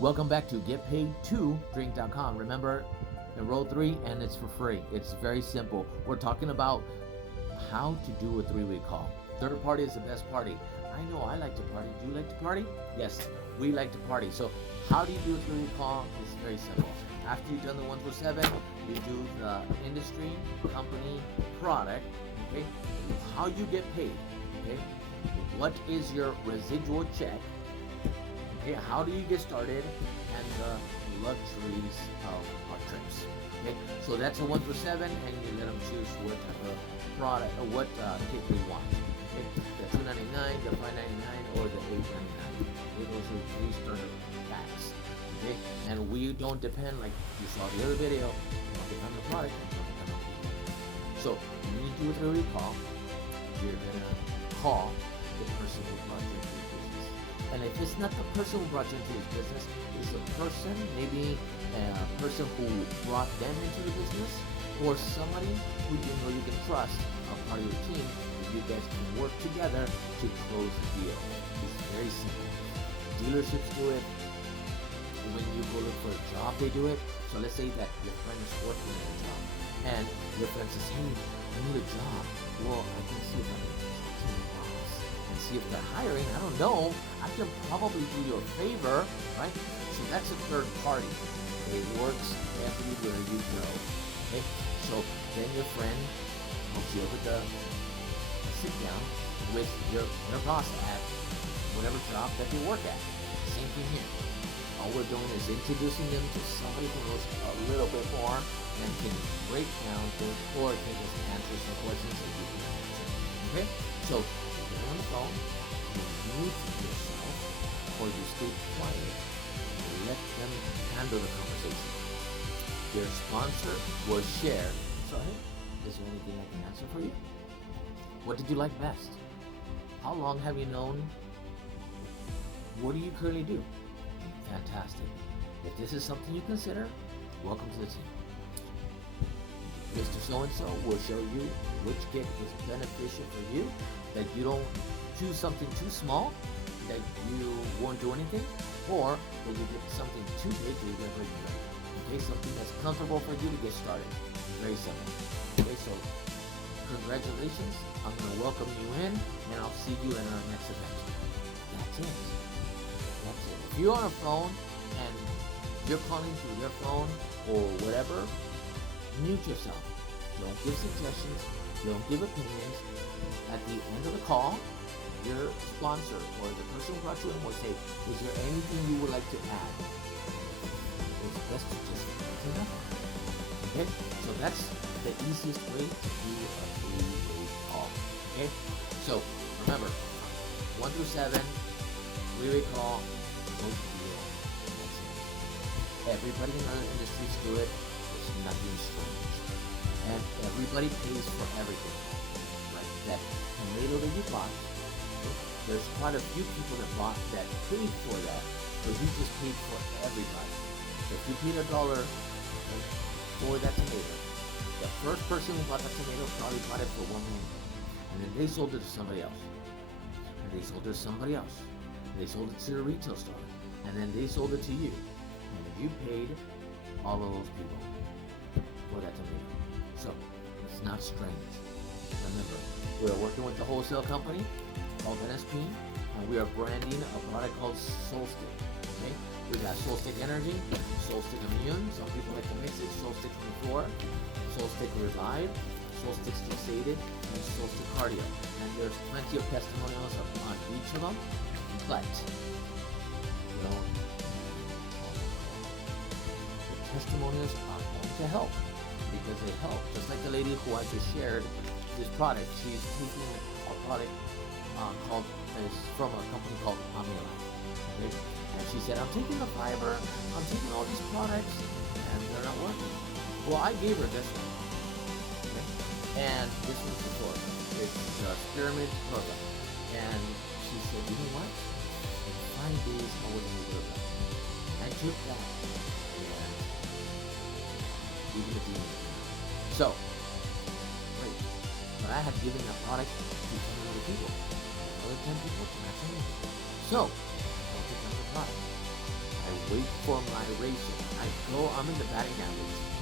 Welcome back to getpaid2drink.com. Remember, enroll 3 and it's for free. It's very simple. We're talking about how to do a 3-week call. Third party is the best party. I know I like to party. Do you like to party? Yes, we like to party. So how do you do a 3-week call? It's very simple. After you've done the 1 through 7, you do the industry, company, product, okay? How you get paid, okay? What is your residual check? Okay, how do you get started, and the luxuries of our trips. Okay, so that's a 1 through 7, and you let them choose what type of product or what kit they want. Okay, the $2.99, the $5.99, or the $8.99. Okay, those are 3 starter packs. Okay, and we don't depend, like you saw the other video, don't depend on the product, don't depend on people. So when you do a 3-week call, you're gonna call the person who brought you into your business. And if it's not the person who brought you into his business, it's a person, maybe a person who brought them into the business, or somebody who you know you can trust, a part of your team, that you guys can work together to close the deal. It's very simple. Dealerships do it. When you go look for a job, they do it. So let's say that your friend is working at a job, and your friend says, hey, I need a job. Well, I can see if I can talk to my boss and see if they're hiring. I don't know. I can probably do you a favor, right? So that's a third party. It works everywhere you go. Okay? So then your friend helps you over to sit down with your boss at whatever job that they work at. Same thing here. All we're doing is introducing them to somebody who knows a little bit more and can break down things, or can just answer some questions that you can answer. Okay? So you get on the phone, you mute yourself, or you stay quiet, and let them handle the conversation. Their sponsor will share. So, hey, is there anything I can answer for you? What did you like best? How long have you known? What do you currently do? Fantastic. If this is something you consider, welcome to the team. Mr. So-and-so will show you which kit is beneficial for you, that you don't choose something too small, that you won't do anything, or that you get something too big that you get ready to go. Okay, something that's comfortable for you to get started. Very simple. Okay, so congratulations. I'm going to welcome you in, and I'll see you in our next event. That's it. That's it. If you're on a phone and you're calling through your phone or whatever, mute yourself. Don't give suggestions. Don't give opinions. At the end of the call, your sponsor or the person who brought you in will say, is there anything you would like to add? It's best to just hang up. Okay? So that's the easiest way to do a 3-way call. Okay? So remember, 1 through 7, 3-way call, no deal. That's it. Everybody in other industries do it. It's nothing strange. And everybody pays for everything. Like that tomato that you bought, okay? There's quite a few people that paid for that, but you just paid for everybody. So if you paid $1, okay, for that tomato, the first person who bought that tomato probably bought it for $1 million. And then they sold it to somebody else. And they sold it to somebody else. They sold it to a retail store, and then they sold it to you, and you paid all of those people for that tomato. So it's not strange. Remember, we are working with the wholesale company called NSP, and we are branding a product called Solstic. Okay, we got Solstic Energy, Solstic Immune. Some people like to mix it. Solstic 24, Solstic Revive, Solstic Fixated, and Solstic Cardio. And there's plenty of testimonials on each of them. But, you know, the testimonials are going to help, because they help. Just like the lady who I just shared this product, she's taking a product called, is from a company called Amila. Okay? And she said, I'm taking the fiber, I'm taking all these products, and they're not working. Well, I gave her this one. Okay? And this one's the source. It's the Spearmint program. And she said, you know what? In 5 days, I wasn't able to do it. I took that, and even if you so, great. But I had given that product to 10 other people. Another 10 people to not 10 people. So, I took another product. I wait for moderation. I'm in the batting average.